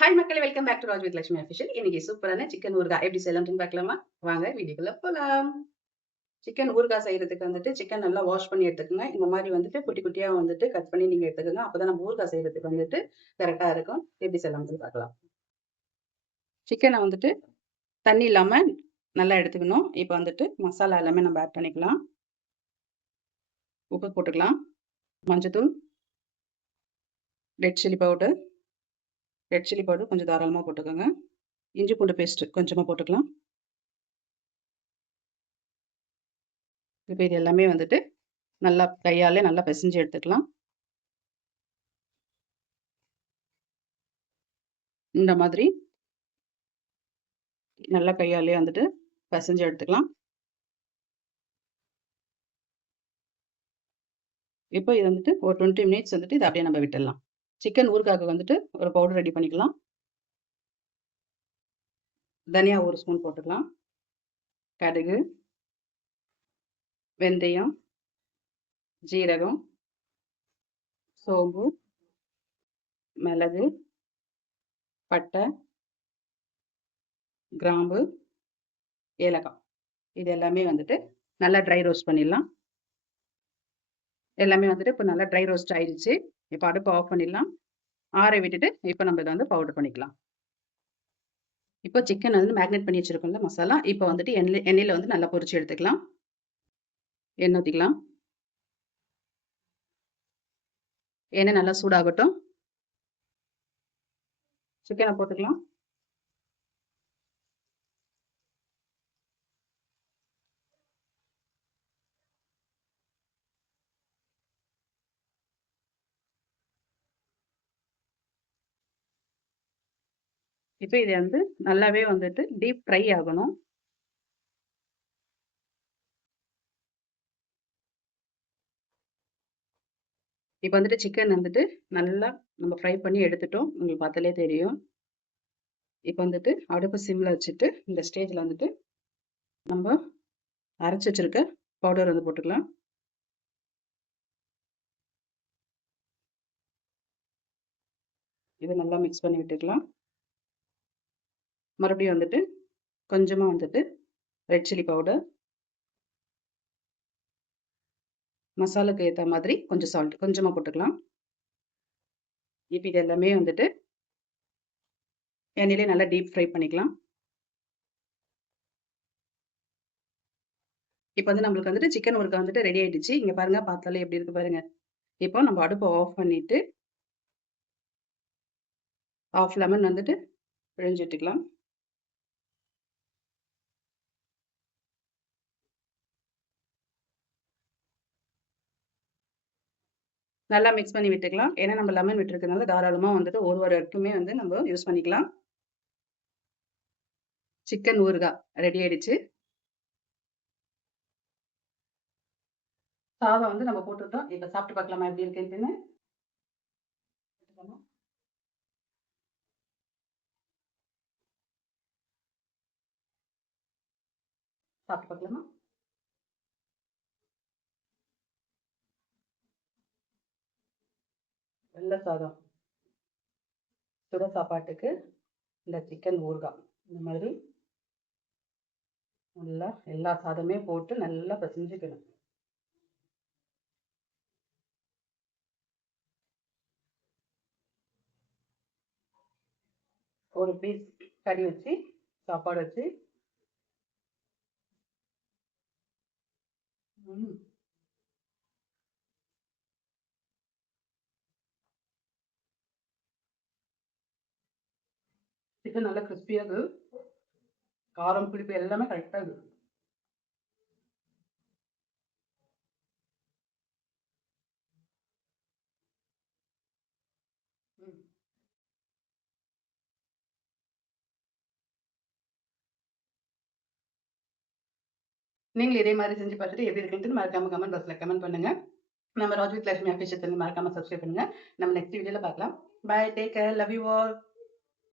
Hi மக்களே, welcome back to Raj with Lakshmi official. இன்னைக்கு சூப்பரான சிக்கன் ஊறுகாய் எப்படி செய்யலாம்னு பார்க்கலாமா? வாங்க வீடியோக்குள்ள போலாம். சிக்கன் ஊறுகாய் செய்யறதுக்கு சிக்கன் நல்லா வாஷ் பண்ணி எடுத்துக்கோங்க. இந்த மாதிரி குட்டி குட்டியா கட் பண்ணி நீங்க எடுத்துக்கோங்க. அப்பதான் நம்ம ஊறுகாய் செய்யறதுக்கு கரெக்டா இருக்கும். எப்படி செய்யலாம்னு பார்க்கலாம். சிக்கனை தண்ணி இல்லாம நல்லா எடுத்துக்கணும். இப்போ மசாலா எல்லாமே நம்ம ஆட் பண்ணிக்கலாம். உப்பு போட்டுக்கலாம், மஞ்சத்தூள், ரெட் சில்லி பவுடர் கொஞ்சம் தாராளமாக போட்டுக்கோங்க. இஞ்சி பூண்டு பேஸ்ட் கொஞ்சமாக போட்டுக்கலாம். இப்போ இது எல்லாமே நல்லா கையாலே நல்லா பிசைஞ்சு எடுத்துக்கலாம். இந்த மாதிரி நல்லா கையாலே பிசைஞ்சு எடுத்துக்கலாம். இப்போ இது ஒரு 20 மினிட்ஸ் இதை அப்படியே நம்ம விட்டுடலாம். சிக்கன் ஊறுகாய்க்கு ஒரு பவுடர் ரெடி பண்ணிக்கலாம். தனியா ஒரு ஸ்பூன் போட்டுக்கலாம். கடுகு, வெந்தயம், ஜீரகம், சோம்பு, மிளகு, பட்டை, கிராம்பு, ஏலக்காய் இது எல்லாமே நல்லா ட்ரை ரோஸ்ட் பண்ணிடலாம். எல்லாமே இப்போ நல்லா ட்ரை ரோஸ்ட் ஆயிடுச்சு. இப்போ அடுப்பு ஆஃப் பண்ணிடலாம். ஆற விட்டுட்டு இப்போ நம்ம இதை பவுடர் பண்ணிக்கலாம். இப்போ சிக்கன் மேக்னேட் பண்ணி வச்சிருக்கோம்ல மசாலா, இப்போ எண்ணெயில நல்லா பொரிச்சு எடுத்துக்கலாம். எண்ணெய் ஊற்றிக்கலாம். எண்ணெய் நல்லா சூடாகட்டும். சிக்கனை போட்டுக்கலாம். இப்போ இது நல்லாவே டீப் ஃப்ரை ஆகணும். இப்போ சிக்கன் நல்லா நம்ம ஃப்ரை பண்ணி எடுத்துட்டோம். உங்களுக்கு பார்த்தாலே தெரியும். இப்போ அடுப்பு சிம்ல வச்சுட்டு இந்த ஸ்டேஜ்ல நம்ம அரைச்சி வச்சிருக்க பவுடர் போட்டுக்கலாம். இதை நல்லா மிக்ஸ் பண்ணி விட்டுக்கலாம். மறுபடியும் கொஞ்சமா ரெட் சில்லி பவுடர், மசாலாக்கு ஏற்ற மாதிரி கொஞ்சம் சால்ட் கொஞ்சமா போட்டுக்கலாம். இப்போ இது எல்லாமே எண்ணெயிலே நல்லா டீப் ஃப்ரை பண்ணிக்கலாம். இப்போ நம்மளுக்கு சிக்கன் ஊறுகாய் ரெடி ஆயிடுச்சு. இங்க பாருங்க, பார்த்தாலே எப்படி இருக்கு பாருங்க. இப்போ நம்ம அடுப்பை ஆஃப் பண்ணிட்டு ஆஃப் லெமன் பிழிஞ்சு விட்டுக்கலாம். நல்லா மிக்ஸ் பண்ணி விட்டுக்கலாம். ஏன்னா நம்ம லெமன் விட்டுருக்கனால தாராளமா ஒரு வரைக்குமே நம்ம யூஸ் பண்ணிக்கலாம். சிக்கன் ஊறுகாய் ரெடி ஆயிடுச்சு. சாதம் நம்ம போட்டுட்டோம். இப்ப சாப்பிட்டு பார்க்கலாமா எப்படி இருக்குன்னு. சாப்பிட்டு பார்க்கலாமா? வெள்ளை சாதம், சுட சாப்பாட்டுக்கு இந்த சிக்கன் ஊறுகாய் இந்த மாதிரி நல்லா எல்லா சாதமே போட்டு நல்லா பிசைஞ்சுக்கணும். ஒரு பீஸ் கறி வச்சு சாப்பாடு வச்சு சிக்கன் நல்லா கிறிஸ்பியா இருக்கு. காரம் புளிப்பு எல்லாமே கரெக்டா இருக்கு. நீங்களும் இதே மாதிரி செஞ்சு பார்த்துட்டு எப்படி இருக்குன்னு மறக்காம கமெண்ட் பாக்ஸ்ல கமெண்ட் பண்ணுங்க. நம்ம ராஜ் வித் லட்சுமி அஃபிஷியல் மறக்காம சப்ஸ்கிரைப் பண்ணுங்க. நம்ம நெக்ஸ்ட் வீடியோல பார்க்கலாம். Bye, take care, love you all.